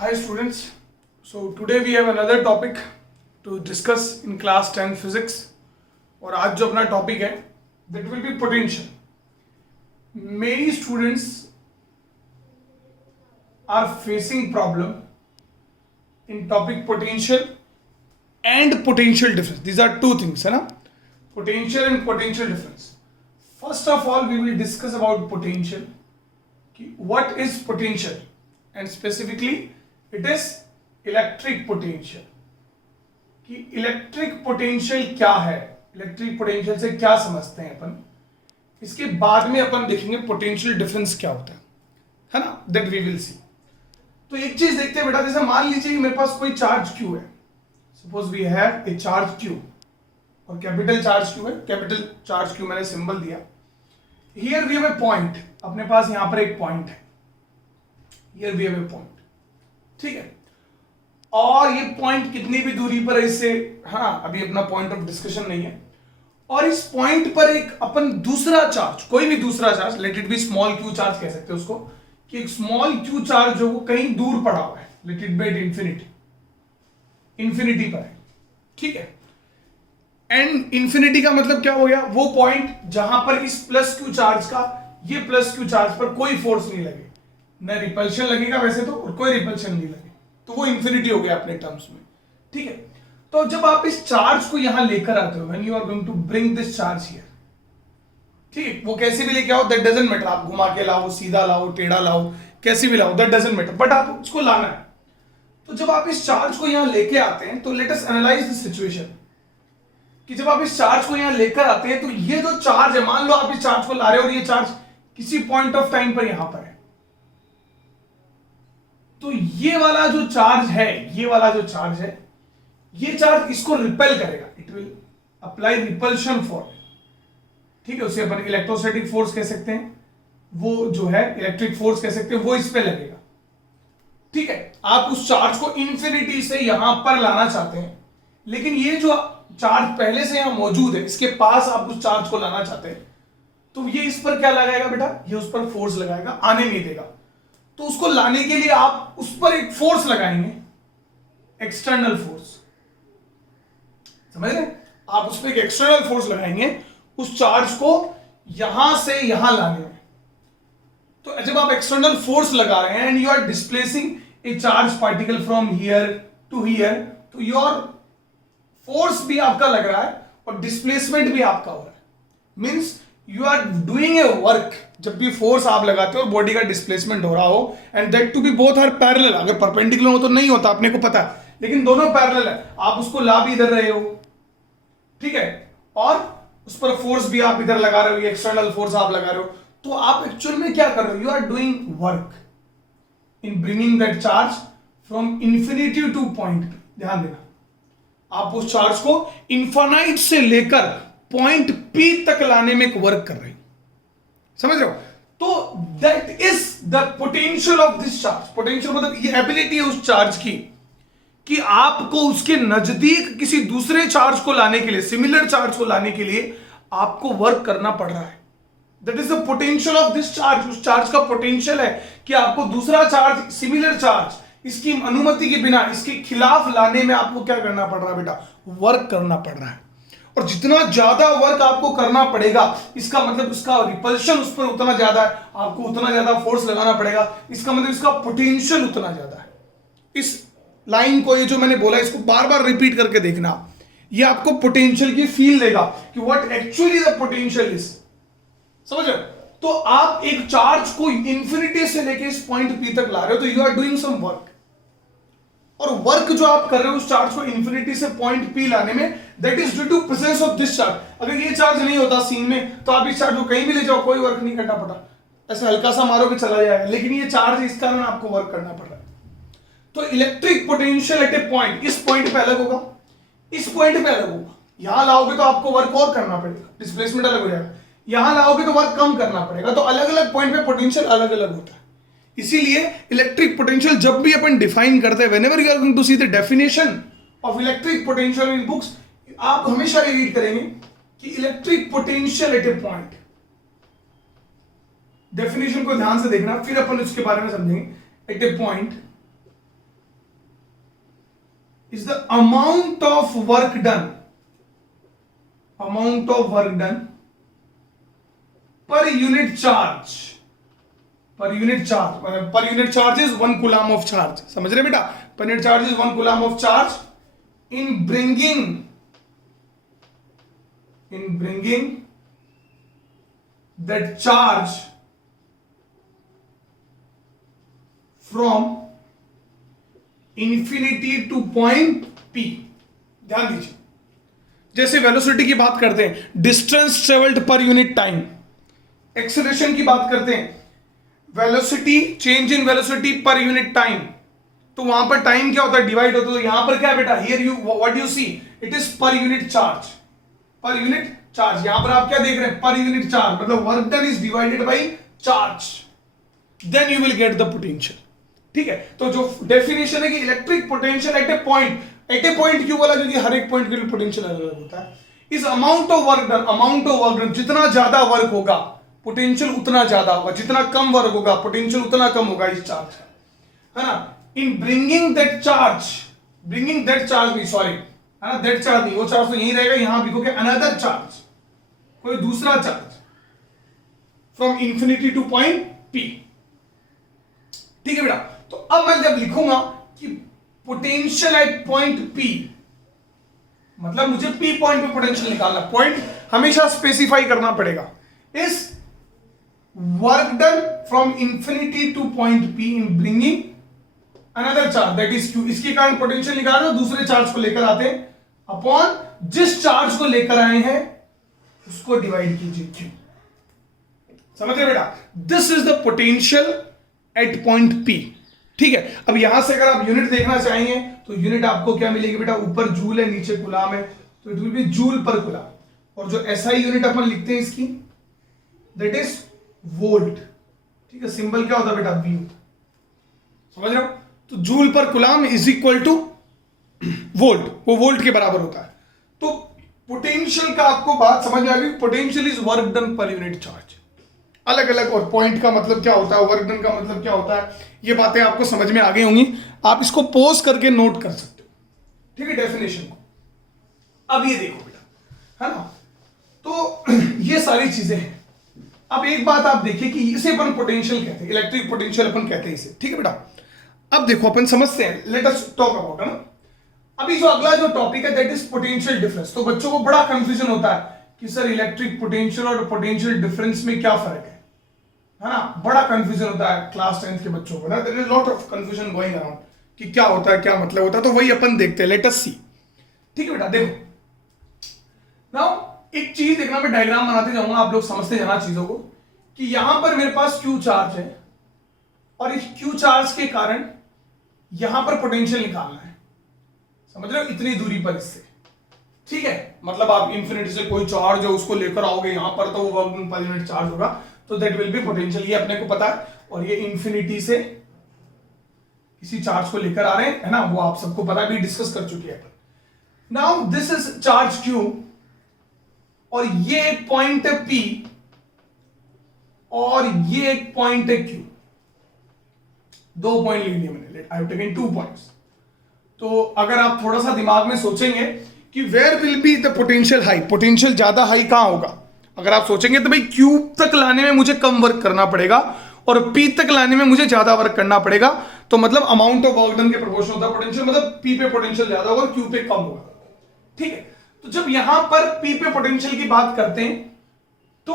Hi students, so today we have another topic to discuss in class 10 physics और आज जो अपना topic है that will be potential. Many students are facing problem in topic potential and potential difference. These are two things, है ना? Potential and potential difference. First of all, we will discuss about potential. What is potential? And specifically it is electric potential. कि electric potential क्या है, electric potential से क्या समझते हैं अपन, इसके बाद में अपन देखेंगे पोटेंशियल डिफरेंस क्या होता है ना, दैट वी विल सी. तो एक चीज देखते हैं बेटा, जैसे मान लीजिए कि मेरे पास कोई चार्ज क्यू है. Suppose we have a charge Q और कैपिटल चार्ज क्यू है. कैपिटल चार्ज क्यू मैंने सिंबल दिया. Here we have a point, अपने पास यहां पर एक पॉइंट है. Here we have a point, ठीक है. और ये पॉइंट कितनी भी दूरी पर है इससे, हाँ अभी अपना पॉइंट ऑफ डिस्कशन नहीं है. और इस पॉइंट पर एक अपन दूसरा चार्ज, कोई भी दूसरा charge, let it be small Q charge कह सकते हैं उसको, कि एक स्मॉल क्यू चार्ज जो वो कहीं दूर पड़ा हुआ है, let it be infinity, infinity पर है, ठीक है. एंड इन्फिनिटी का मतलब क्या हो गया, वो पॉइंट जहां पर इस प्लस क्यू चार्ज का ये प्लस क्यू चार्ज पर कोई फोर्स नहीं लगे, न रिपल्शन लगेगा वैसे तो, और कोई रिपल्शन नहीं लगे, तो वो इंफिनिटी हो गया अपने टर्म्स में, ठीक है. तो जब आप इस चार्ज को यहां लेकर आते हो, when you are going to bring this charge here, ठीक, वो कैसे भी लेके आओ, दैट डजंट मैटर. आप घुमा के लाओ, सीधा लाओ, टेढ़ा लाओ, कैसे भी लाओ, दैट डजंट मैटर, बट आप उसको लाना है. तो जब आप इस चार्ज को यहां लेके आते हैं, तो let us analyse this situation, कि जब आप इस चार्ज को यहां लेकर आते हैं, तो ये जो चार्ज है, मान लो आप इस चार्ज को ला रहे हो और ये चार्ज किसी पॉइंट ऑफ टाइम पर यहां पर है, तो ये वाला जो चार्ज है, ये वाला जो चार्ज है, ये चार्ज इसको रिपेल करेगा, it will apply repulsion force, ठीक है. उसे अपन इलेक्ट्रोस्टैटिक फोर्स कह सकते हैं, वो जो है इलेक्ट्रिक फोर्स कह सकते हैं, वो इस पे लगेगा, ठीक है. आप उस चार्ज को इंफिनिटी से यहां पर लाना चाहते हैं, लेकिन ये जो चार्ज पहले से यहां मौजूद है, इसके पास आप उस चार्ज को लाना चाहते हैं, तो ये इस पर क्या लगाएगा बेटा, ये उस पर फोर्स लगाएगा, आने नहीं देगा. तो उसको लाने के लिए आप उस पर एक फोर्स लगाएंगे, एक्सटर्नल फोर्स, समझ रहे. आप उस पर एक एक्सटर्नल फोर्स लगाएंगे उस चार्ज को यहां से यहां लाने में. तो जब आप एक्सटर्नल फोर्स लगा रहे हैं and you are displacing a charge particle from here to here, तो योर फोर्स भी आपका लग रहा है और डिस्प्लेसमेंट भी आपका हो रहा है. Means you are doing a work. जब भी फोर्स आप लगाते हो और बॉडी का डिस्प्लेसमेंट हो रहा हो, and that to be both are parallel. अगर परपेंडिकुलर हो तो नहीं होता, अपने को पता है, लेकिन दोनों पैरेलल है. आप उसको ला भी इधर रहे हो, ठीक है, और उस पर फोर्स भी आप इधर लगा रहे हो, ये एक्सटर्नल फोर्स आप लगा रहे हो. तो आप एक्चुअल में क्या कर रहे हो, you are doing work in bringing that charge from infinity to point. ध्यान देना, आप उस चार्ज को इंफाइनाइट से लेकर पॉइंट पी तक लाने में एक वर्क कर रहे हैं, समझ रहे हो. तो that is the potential of this charge. Potential मतलब ये एबिलिटी है उस चार्ज की, कि आपको उसके नजदीक किसी दूसरे चार्ज को लाने के लिए, सिमिलर चार्ज को लाने के लिए आपको वर्क करना पड़ रहा है. That is the potential of this charge. उस चार्ज का पोटेंशियल है कि आपको दूसरा चार्ज, सिमिलर चार्ज, इसकी अनुमति के बिना इसके खिलाफ लाने में आपको क्या करना पड़ रहा है बेटा, वर्क करना पड़ रहा है. और जितना ज्यादा वर्क आपको करना पड़ेगा, इसका मतलब उसका रिपल्शन उस पर उतना ज्यादा है, आपको उतना ज्यादा फोर्स लगाना पड़ेगा, इसका मतलब इसका पोटेंशियल उतना ज्यादा है. इस लाइन को, ये जो मैंने बोला, इसको बार बार रिपीट करके देखना, ये आपको पोटेंशियल की फील देगा कि what actually the potential is. समझ रहे हो. तो आप एक चार्ज को इंफिनिटी से लेके इस पॉइंट पी तक ला रहे हो, तो you are doing some work. और वर्क जो आप कर रहे हो उस चार्ज को इंफिनिटी से पॉइंट पी लाने में, that is due to presence of this charge. अगर ये चार्ज नहीं होता सीन में, तो आप इस चार्ज को कहीं भी ले जाओ, कोई वर्क नहीं करना पड़ा, ऐसे हल्का सा मारोगे चला जाएगा. लेकिन ये चार्ज, इस कारण आपको वर्क करना पड़ रहा है. तो electric potential at a point, इस पॉइंट पे अलग होगा, इस पॉइंट पे अलग होगा. यहां लाओगे तो आपको वर्क और करना पड़ेगा, डिस्प्लेसमेंट अलग हो जाएगा. यहां लाओगे तो वर्क कम करना पड़ेगा. तो अलग अलग पॉइंट पे पोटेंशियल अलग अलग होता है. इसीलिए इलेक्ट्रिक पोटेंशियल जब भी अपन डिफाइन करते हैं, whenever you are going to see the definition of electric potential in books, आप हमेशा ये रीड करेंगे कि electric potential at a point. Definition को ध्यान से देखना, फिर अपन इसके बारे में समझेंगे. At a point is the amount of work done per unit charge. पर unit charge is 1 coulomb of charge. समझ रहे बेटा? पर unit charge is 1 coulomb of charge in bringing that charge from infinity to point P. ध्यान दीजिए, जैसे velocity की बात करते हैं, distance travelled per unit time. Acceleration की बात करते हैं, velocity, change in velocity per unit time. तो वहां पर टाइम क्या होता है? डिवाइड होता है. तो यहां पर क्या है बेटा? Here you what you see, it is per unit charge. यहां पर आप क्या देख रहे हैं? पर यूनिट चार्ज, मतलब work done is divided by charge, then you will get the potential. ठीक है? तो जो डेफिनेशन है कि electric potential at a point क्यों बोला? क्योंकि हर एक पॉइंट के लिए पोटेंशियल अलग अलग होता है. इस अमाउंट ऑफ वर्क डन, जितना ज्यादा वर्क होगा पोटेंशियल उतना ज्यादा होगा, जितना कम वर्क होगा पोटेंशियल उतना कम होगा इस चार्ज का, है ना. इन ब्रिंगिंग दैट चार्ज नहीं, सॉरी, है ना, दैट चार्ज नहीं, वो चार्ज तो यही रहेगा. यहां लिखोगे अनदर चार्ज, कोई दूसरा charge, from infinity to point P. ठीक है बेटा? तो अब मैं जब लिखूंगा कि पोटेंशियल एट पॉइंट P, मतलब मुझे P पॉइंट पे पोटेंशियल निकालना. पॉइंट हमेशा स्पेसिफाई करना पड़ेगा. इस work done from infinity to point P in bringing another charge that is Q. इसके कारण पोटेंशियल निकालना, दूसरे चार्ज को लेकर आते हैं अपॉन जिस चार्ज को लेकर आए हैं उसको डिवाइड कीजिए Q. समझ रहे बेटा? This is the potential at point P. ठीक है? अब यहां से अगर आप यूनिट देखना चाहेंगे तो यूनिट आपको क्या मिलेगी बेटा? ऊपर जूल है, नीचे कूलम है, तो इट विल बी जूल पर कूलम. और जो SI यूनिट अपन लिखते हैं इसकी, दैट इज वोल्ट. ठीक है? सिंबल क्या होता है बेटा? V. समझ रहे हो? तो जूल पर coulomb is equal two volt, वो वोल्ट के बराबर होता है. तो पोटेंशियल का आपको बात समझ में आ गई. पोटेंशियल इज वर्क डन पर यूनिट चार्ज. अलग अलग, और पॉइंट का मतलब क्या होता है, वर्क डन का मतलब क्या होता है, ये बातें आपको समझ में आ गई होंगी. आप इसको पॉज करके नोट कर सकते हो. ठीक है? डेफिनेशन को. अब ये देखो बेटा, है ना, तो ये सारी चीजें हैं. अब एक बात आप देखिए कि इसे अपन पोटेंशियल कहते हैं, इलेक्ट्रिक पोटेंशियल अपन कहते हैं इसे. ठीक है बेटा? अब देखो अपन समझते हैं, लेट अस टॉक अबाउट, है ना. अभी जो अगला जो टॉपिक है दैट इज पोटेंशियल डिफरेंस. तो बच्चों को बड़ा कंफ्यूजन होता है कि सर इलेक्ट्रिक पोटेंशियल और पोटेंशियल डिफरेंस में क्या फर्क है ना. बड़ा कंफ्यूजन होता है क्लास 10th के बच्चों को ना. There is lot of confusion going around कि क्या होता है, क्या मतलब होता है. तो वही अपन देखते हैं. लेट अस सी. ठीक है बेटा? देखो नाउ एक चीज देखना, मैं डायग्राम बनाते जाऊंगा, आप लोग समझते जाना चीजों को, कि यहां पर मेरे पास Q चार्ज है और इस Q चार्ज के कारण यहां पर पोटेंशियल निकालना है. समझ रहे हो? इतनी दूरी पर इससे. ठीक है? मतलब आप इंफिनिटी से कोई चार्ज है उसको लेकर आओगे यहां पर, तो वो वर्क डन पर यूनिट चार्ज होगा, तो दैट विल बी पोटेंशियल. ये अपने को पता है. और ये इंफिनिटी से किसी चार्ज को लेकर आ रहे हैं, है ना, वो आप सबको पता, भी डिस्कस कर चुके हैं. Now this is charge Q और ये एक पॉइंट है P और ये एक पॉइंट है Q. 2 पॉइंट ले लिए मैंने. I have taken 2 points. तो अगर आप थोड़ा सा दिमाग में सोचेंगे कि where will be the potential high, potential ज्यादा हाई कहां होगा, अगर आप सोचेंगे तो भाई Q तक लाने में मुझे कम वर्क करना पड़ेगा और P तक लाने में मुझे ज्यादा वर्क करना पड़ेगा. तो मतलब अमाउंट ऑफ वर्क डन के प्रोपोर्शनल होता है पोटेंशियल, मतलब P पे पोटेंशियल ज्यादा होगा, Q पे कम होगा. ठीक है? तो जब यहां पर P पे पोटेंशियल की बात करते हैं तो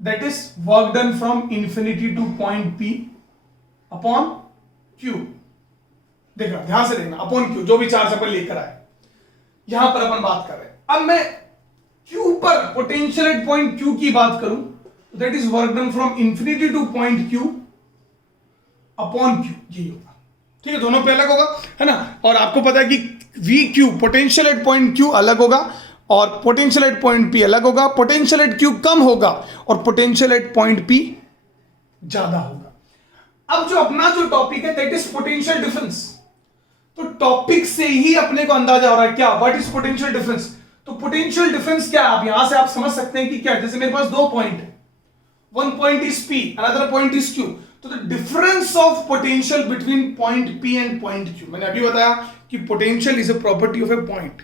that is work done from infinity to point P upon Q. देखना, ध्यान से देखना, अपॉन Q, जो भी चार्ज अपन लेकर आए यहां पर अपन बात कर रहे हैं. अब मैं Q पर पोटेंशियल एट पॉइंट Q की बात करूं तो that is work done from infinity to point Q upon Q. यही होगा. ठीक है? दोनों पे अलग होगा, है ना. और आपको पता है कि VQ potential at point Q अलग होगा और पोटेंशियल एट पॉइंट P अलग होगा. पोटेंशियल एट Q कम होगा और पोटेंशियल एट पॉइंट P ज्यादा होगा. अब जो अपना जो टॉपिक है दैट इज पोटेंशियल डिफरेंस. तो टॉपिक से ही अपने को अंदाजा हो रहा है क्या, व्हाट इज पोटेंशियल डिफरेंस. तो पोटेंशियल डिफरेंस क्या है, आप यहां से आप समझ सकते हैं कि क्या, जैसे मेरे पास 2 पॉइंट है, 1 point is P, another point is Q. तो the difference of potential between point P and point Q, मैंने अभी बताया कि potential is a property of A point,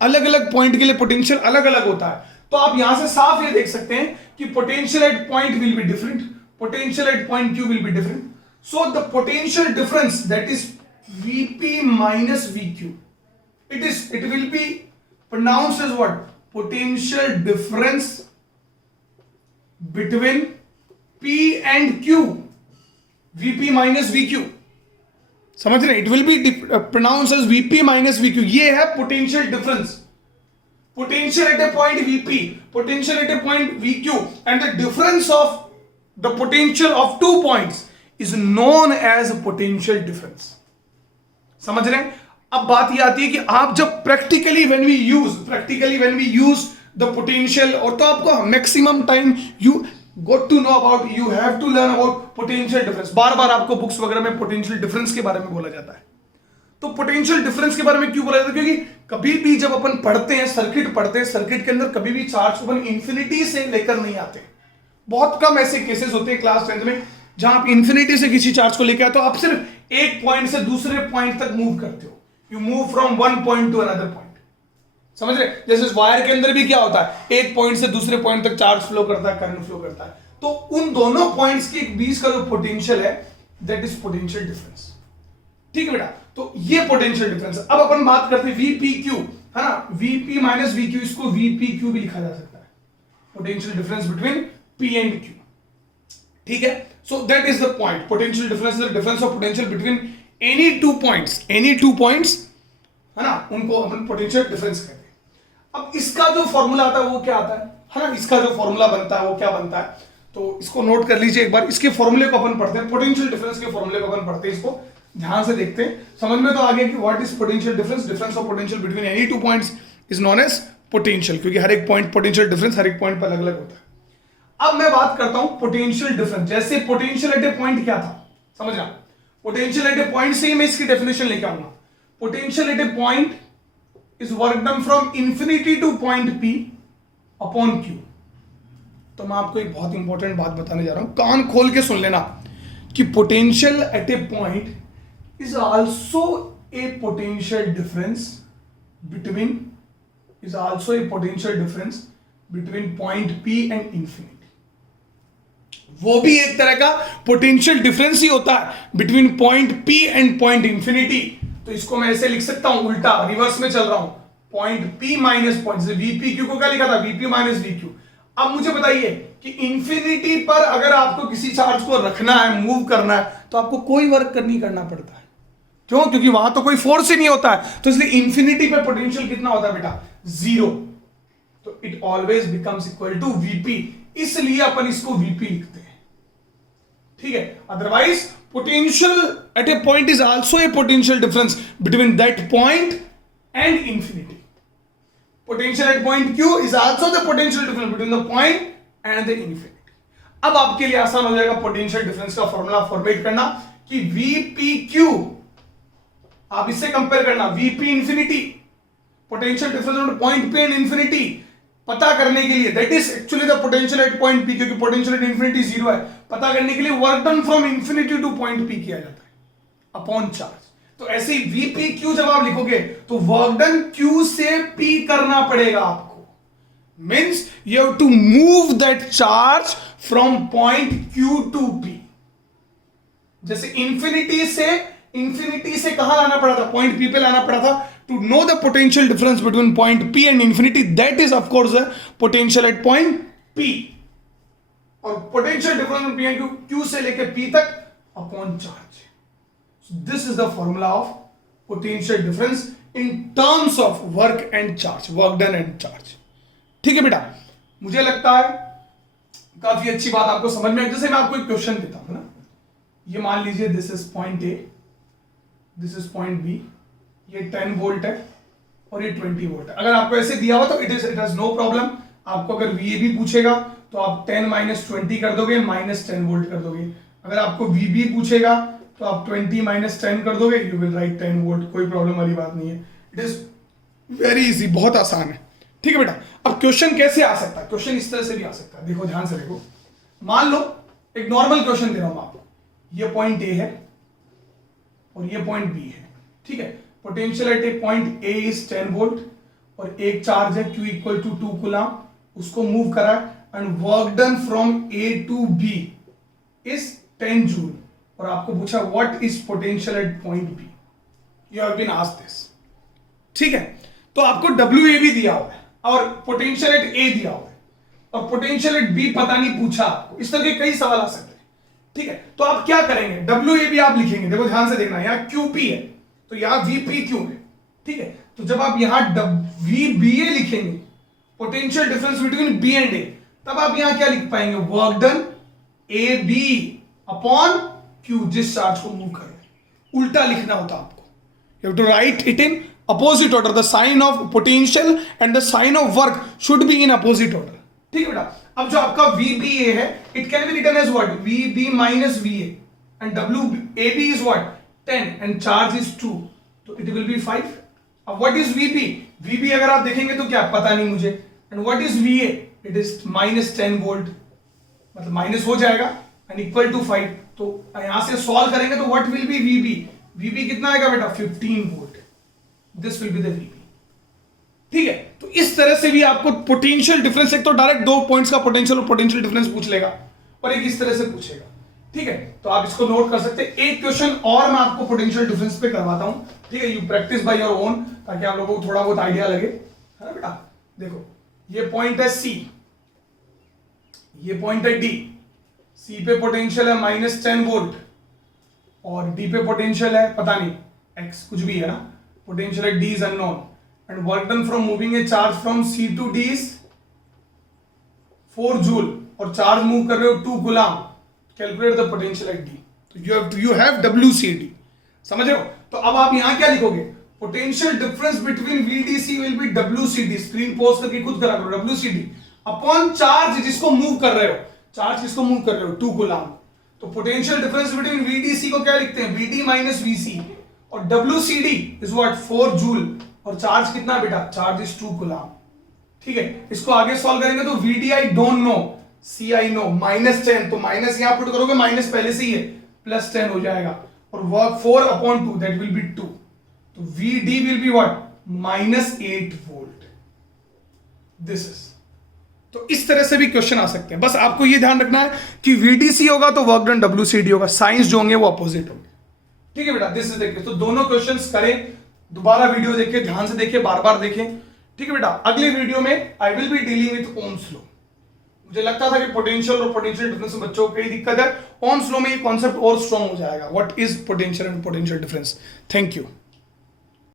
अलग अलग पॉइंट के लिए पोटेंशियल अलग अलग होता है। तो आप यहां से साफ ये देख सकते हैं कि potential at point will be different, potential at point Q will be different. So the potential difference that is Vp minus VQ, it will be pronounced as what? Potential difference between P and Q, Vp minus VQ, समझ रहे? It will be pronounce as Vp minus VQ। ये है potential difference, potential at a point Vp, potential at a point VQ, and the difference of the potential of two points is known as potential difference. समझ रहे हैं? अब बात ये आती है कि आप जब practically when we use the potential, और तो आपको maximum time you got to know about, you have to learn about potential difference. बार बार आपको बुक्स वगैरह में पोटेंशियल डिफरेंस के बारे में बोला जाता है। तो पोटेंशियल डिफरेंस के बारे में क्यों बोला जाता है? क्योंकि कभी भी जब अपन पढ़ते हैं, सर्किट के अंदर कभी भी चार्ज अपन इंफिनिटी से लेकर नहीं आते। बहुत कम ऐसे केसेस होते हैं क्लास 10th में जहां आप इंफिनिटी से किसी चार्ज को लेकर आते हो, आप सिर्फ एक पॉइंट से दूसरे पॉइंट तक मूव करते हो, you move from one point two another point. समझ रहे? जैसे वायर के अंदर भी क्या होता है, एक पॉइंट से दूसरे पॉइंट तक चार्ज फ्लो करता है, करंट फ्लो करता है। तो उन दोनों पॉइंट्स के बीच का जो पोटेंशियल है दैट इज पोटेंशियल डिफरेंस। ठीक है बेटा, तो ये पोटेंशियल डिफरेंस। अब अपन बात करते हैं VPQ, है ना, Vp माइनस VQ, इसको VPQ भी लिखा जा सकता है, potential difference between P and Q। ठीक है, so that is the point, potential difference is the difference of potential between any two points, है ना, उनको अपन पोटेंशियल डिफरेंस कहते हैं। अब इसका जो फॉर्मूला आता है वो क्या आता है ना, इसका जो फॉर्मूला बनता है वो क्या बनता है, तो इसको नोट कर लीजिए एक बार। इसके फॉर्मूले को अपन पढ़ते हैं, पोटेंशियल डिफरेंस के फॉर्मूले को अपन पढ़ते हैं, इसको ध्यान से देखते हैं, समझ में तो आ गया कि what is potential difference. Difference of potential between any two points is known as potential, क्योंकि हर एक पॉइंट पोटेंशियल डिफरेंस हर एक पॉइंट पर अलग अलग होता है। अब मैं बात करता हूं पोटेंशियल डिफरेंस। जैसे पोटेंशियल एट ए पॉइंट क्या था, समझना, पोटेंशियल एट ए पॉइंट से मैं इसकी डेफिनेशन लेके आऊंगा। Potential at a point is work done from infinity to point P upon Q। तो मैं आपको एक बहुत इंपॉर्टेंट बात बताने जा रहा हूं, कान खोल के सुन लेना, कि potential at a point is also a potential difference between point P and infinity. वो भी एक तरह का पोटेंशियल डिफरेंस ही होता है between point P and point infinity. तो इसको मैं ऐसे लिख सकता हूं, उल्टा रिवर्स में चल रहा हूं, point P minus point, VPQ को क्या लिखा था, Vp माइनस VQ। अब मुझे बताइए कि इंफिनिटी पर अगर आपको किसी चार्ज को रखना है, मूव करना है, तो आपको कोई वर्क नहीं करना पड़ता है। क्यों? क्योंकि वहां तो कोई फोर्स ही नहीं होता है। तो इसलिए इंफिनिटी पे पोटेंशियल कितना होता है बेटा, 0। तो it always becomes equal to Vp, इसलिए अपन इसको Vp लिखते हैं। ठीक है, otherwise potential at a point is also a potential difference between that point and infinity. Potential at point Q is also the potential difference between the point and the infinity. अब आपके लिए आसान हो जाएगा पोटेंशियल डिफरेंस का formula format करना, कि VPQ आप इससे कंपेयर करना, Vp infinity, potential difference between point P and infinity पता करने के लिए, that is actually the potential at point P, क्योंकि पोटेंशियल एट इंफिनिटी 0 है, पता करने के लिए work done from infinity to point P किया जाता है अपॉन चार्ज। तो ऐसे ही VPQ जब आप लिखोगे तो वर्क डन Q से P करना पड़ेगा आपको, means you have to move that charge from point Q to P। जैसे इंफिनिटी से कहां लाना पड़ा था, पॉइंट P पे लाना पड़ा था। To know the potential difference between point P and infinity, that is of course the potential at point P, और potential difference between P and Q से लेकर P तक upon charge. So this is the formula of potential difference in terms of work and charge, work done and charge. ठीक है बेटा, मुझे लगता है काफी अच्छी बात आपको समझ में। जैसे मैं आपको एक क्वेश्चन देता हूं ना, ये मान लीजिए this is point A, this is point B, ये 10 वोल्ट है और ये 20 वोल्ट है। अगर आपको ऐसे दिया हुआ तो इट हैज नो प्रॉब्लम। आपको अगर VAB पूछेगा तो आप 10 माइनस 20 कर दोगे, माइनस 10 वोल्ट कर दोगे। अगर आपको VB पूछेगा तो आप 20 माइनस 10 कर दोगे, यू विल राइट 10 वोल्ट। कोई प्रॉब्लम वाली बात नहीं है, इट इज वेरी इजी, बहुत आसान है। ठीक है बेटा, अब क्वेश्चन कैसे आ सकता है, क्वेश्चन इस तरह से भी आ सकता है। देखो ध्यान से देखो, मान लो एक नॉर्मल क्वेश्चन दे रहा हूं आपको, ये पॉइंट ए है और ये पॉइंट बी है, ठीक है। Potential at a point A is 10 volt और एक चार्ज है Q इक्वल टू 2 कूलम, उसको मूव करा and work done from A to B is 10 joule. और आपको पूछा what is potential at point B, you have been asked this, ठीक है। तो आपको WA भी दिया हुआ है और पोटेंशियल एट ए दिया हुआ है और पोटेंशियल एट बी पता नहीं पूछा आपको। इस तरह के कई सवाल आ सकते हैं, ठीक है। तो आप क्या करेंगे, WA भी आप लिखेंगे, देखो ध्यान से देखना, यहां QP है तो यहां VPQ है, ठीक है। तो जब आप यहां VBA लिखेंगे, potential difference between B and A, तब आप यहां क्या लिख पाएंगे, work done AB upon Q, जिस चार्ज को मूव कर रहे हैं। उल्टा लिखना होता आपको, you have to write it in opposite order, the sign of potential and the sign of work should be in opposite order, ठीक है बेटा। अब जो आपका VBA है, it can be written as what, VB minus VA and WAB is what 10 and charge is 2, तो it will B 5। अब what is VB अगर आप देखेंगे तो क्या पता नहीं मुझे, and what is VA, it is minus 10 volt, मतलब माइनस हो जाएगा एंड इक्वल टू 5। तो यहां से सॉल्व करेंगे तो व्हाट विल बी VB कितना आएगा बेटा 15 volt, this will be the VB, ठीक है। तो इस तरह से भी आपको पोटेंशियल डिफरेंस, एक तो डायरेक्ट 2 पॉइंट्स का पोटेंशियल और पोटेंशियल डिफरेंस पूछ लेगा और एक इस तरह से पूछेगा, ठीक है। तो आप इसको नोट कर सकते हैं। एक क्वेश्चन और मैं आपको पोटेंशियल डिफरेंस पे करवाता हूं, ठीक है, you practice by your own, ताकि आप लोगों को थोड़ा बहुत आइडिया लगे, है ना बेटा। देखो ये पॉइंट है C, ये पॉइंट है D, C पे पोटेंशियल है -10 वोल्ट और D पे पोटेंशियल है पता नहीं X, कुछ भी है ना, पोटेंशियल है D is unknown and work done from moving a charge from C to D is 4 joule और चार्ज मूव कर रहे हो 2 coulomb, calculate the potential at D। तो यू हैव WCD, समझ रहे हो। तो अब आप यहां क्या लिखोगे, potential difference between VDC will be WCD, screen pause करके खुद करा करो, WCD अपॉन चार्ज जिसको मूव कर रहे हो, चार्ज किसको मूव कर रहे हो 2 कूलम। तो पोटेंशियल डिफरेंस बिटवीन VDC को क्या लिखते हैं, VD माइनस VC, और WCD इज व्हाट 4 जूल और चार्ज कितना बेटा, चार्ज इज 2 कूलम, ठीक है। इसको आगे सॉल्व करेंगे तो VD I don't know, C I know, -10, तो माइनस यहां पुट करोगे, माइनस पहले से ही है, +10 हो जाएगा और work 4 upon 2 that will be 2, तो VD will be what -8 volt, this is. तो इस तरह से भी क्वेश्चन आ सकते हैं। बस आपको ये ध्यान रखना है कि VDC होगा तो वर्क डन WCD होगा, साइंस जो होंगे वो अपोजिट होंगे, ठीक है बेटा। दिस इज देखिए, तो दोनों क्वेश्चंस करें, दोबारा वीडियो देखिए, ध्यान से देखिए, बार बार देखें, ठीक है बेटा। अगले वीडियो में I will be dealing with Ohm's law. मुझे लगता था कि पोटेंशियल और पोटेंशियल डिफरेंस में बच्चों को कई दिक्कत है, ओम्स लॉ में ये कॉन्सेप्ट और स्ट्रॉन्ग हो जाएगा, what is potential and potential difference. Thank you.